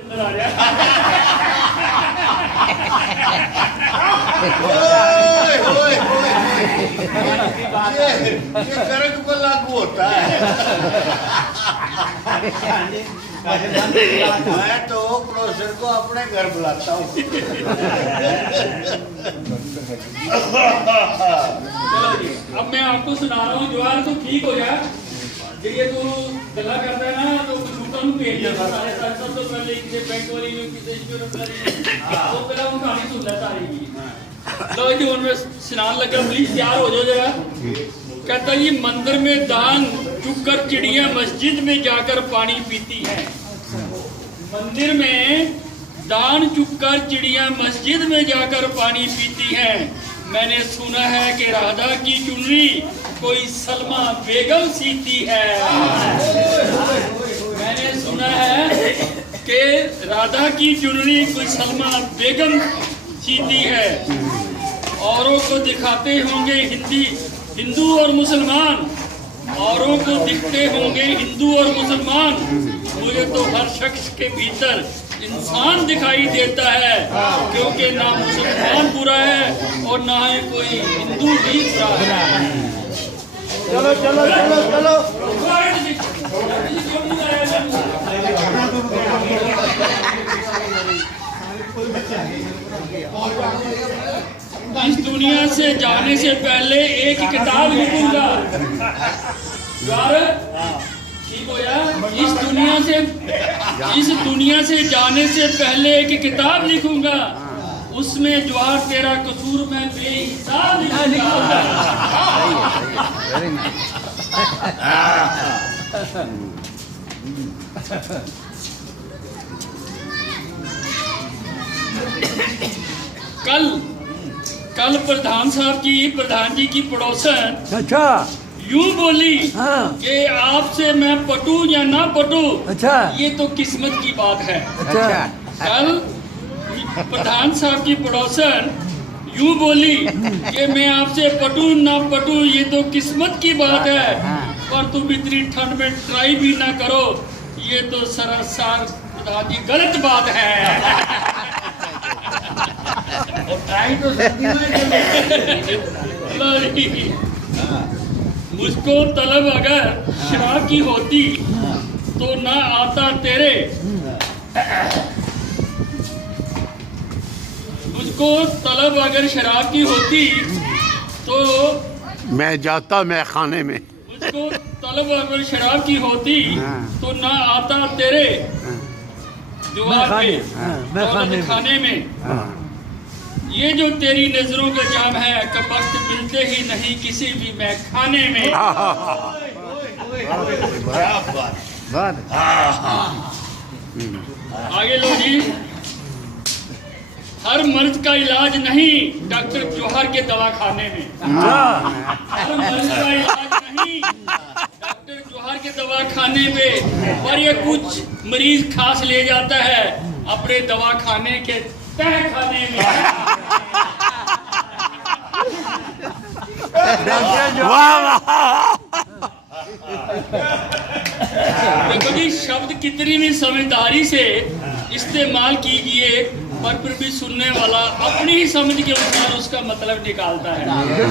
ये कर्क को लागू होता है। मैं तो प्रोफेसर को अपने घर बुलाता हूँ। चलो जी, अब मैं आपको सुना रहा हूँ। ज्वार तो ठीक हो जाए, ये तू गला करता है ना तो कंप्यूटर में भेज दिया सारे सब तो पहले किसी बैंक वाली में किसी इंश्योरेंस वाली में वो पहले वो कहानी सुन लेता है। लो जी उनमें स्नान लगा, प्लीज तैयार हो जाओ जरा। कहता ये मंदिर में दान चुककर चिड़िया मस्जिद में जाकर पानी पीती है। मंदिर में दान चुककर चिड़िया मस्जिद में जाकर पानी पीती है। मैंने सुना है कि राधा की चुनरी कोई सलमा बेगम सीती है। मैंने सुना है कि राधा की चुनरी कोई सलमा बेगम सीती है। औरों को दिखाते होंगे हिंदू और मुसलमान, औरों को दिखते होंगे हिंदू और मुसलमान, मुझे तो हर शख्स के भीतर इंसान दिखाई देता है, क्योंकि ना मुसलमान बुरा है और ना ही कोई हिंदू भी बुरा है। चलो चलो चलो चलो इस दुनिया से जाने से पहले एक किताब लिखूंगा। ठीक हो यार, इस दुनिया से जाने से पहले एक किताब लिखूंगा, उसमें ज्वार तेरा कसूर मैं बेहिसाब लिखूंगा। कल प्रधान जी की पड़ोसन अच्छा यूं बोली कि आपसे मैं पटू या ना पटू, अच्छा ये तो किस्मत की बात है। अच्छा कल प्रधान साहब की पड़ोसन यूं बोली कि मैं आपसे पटू ना पटू, ये तो किस्मत की बात है, पर तुम इतनी ठंड में ट्राई भी ना करो, ये तो सरासर प्रधान जी गलत बात है। ट्राई तो मुझको तलब अगर शराब की होती तो ना आता तेरे, मुझको तलब अगर शराब की होती तो मैं जाता मैं खाने में, मुझको तलब अगर शराब की होती तो ना आता तेरे खाने में। ये जो तेरी नजरों का जाम है, कब वक्त मिलते ही नहीं किसी भी मैं खाने में। आगे लो जी। हर मर्ज का इलाज नहीं डॉक्टर जौहर के दवाखाने में। हर मर्ज का इलाज नहीं डॉक्टर जौहर के दवाखाने में, पर ये कुछ मरीज खास ले जाता है अपने दवाखाने के तह खाने में। देखो जी, शब्द कितनी भी समझदारी से इस्तेमाल कीजिए, पर फिर भी सुनने वाला अपनी ही समझ के अनुसार उसका मतलब निकालता है।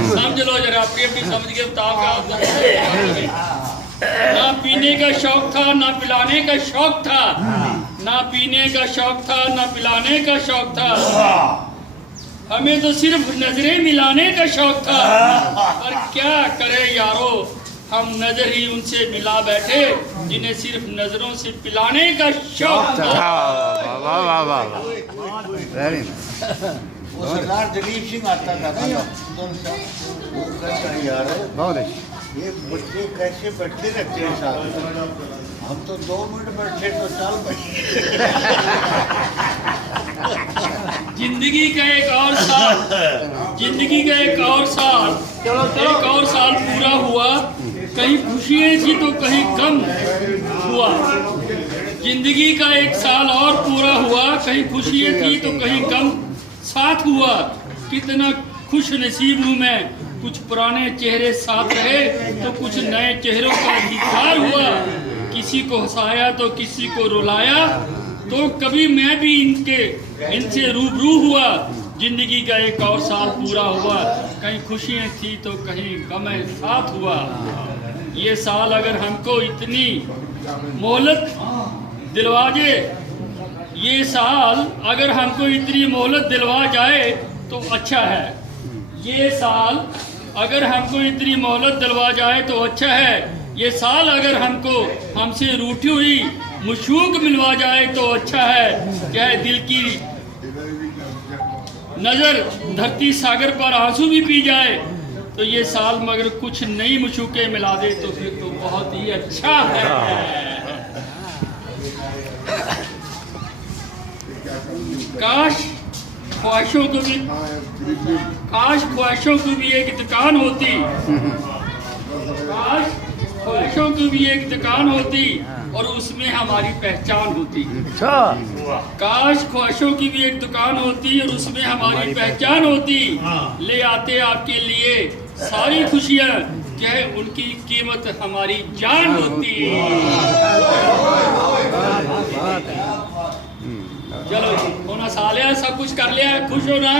समझ लो जरा, अपनी अपनी समझ के मुताबिक। ना पीने का शौक था ना पिलाने का शौक था, ना पीने का शौक था ना पिलाने का शौक था, हमें तो सिर्फ नजरें मिलाने का शौक था, पर क्या करे यारो, हम नजर ही उनसे मिला बैठे जिन्हें सिर्फ नजरों से पिलाने का शौक था। वो सरदार दिलीप सिंह आता था ना, वो कहता यार ये बच्चे कैसे बैठे रहते हैं साथ, हम तो 2 मिनट बैठे तो चल भाई। जिंदगी का एक और साल पूरा हुआ, कहीं खुशियाँ थी तो कहीं गम हुआ। जिंदगी का एक साल और पूरा हुआ, कहीं खुशियाँ थी तो कहीं गम साथ हुआ। कितना खुश नसीब हूँ मैं, कुछ पुराने चेहरे साथ रहे तो कुछ नए चेहरों का दीदार हुआ। किसी को हंसाया तो किसी को रुलाया, तो कभी मैं भी इनसे रूबरू हुआ। जिंदगी का एक और साल पूरा हुआ, कहीं खुशियाँ थी तो कहीं गम साथ हुआ। ये साल अगर हमको इतनी मोहलत दिलवा जाए, ये साल अगर हमको इतनी मोहलत दिलवा जाए तो अच्छा है। ये साल अगर हमको इतनी मोहलत दिलवा जाए तो अच्छा है। ये साल अगर हमको हमसे रूठी हुई मशूक मिलवा जाए तो अच्छा है। चाहे दिल की नजर धरती सागर पर आंसू भी पी जाए, तो ये साल मगर कुछ नई मशूकें मिला दे तो फिर तो बहुत ही अच्छा है। काश ख्वाहिशों की भी एक दुकान होती। काश ख्वाहिशों की भी एक दुकान होती और उसमें हमारी पहचान होती। काश ख्वाहिशों की भी एक दुकान होती और उसमें हमारी पहचान होती। ले आते आपके लिए सारी खुशियाँ, चाहे उनकी कीमत हमारी जान होती। चलो जी, होना साल है, सब कुछ कर लिया, खुश होना।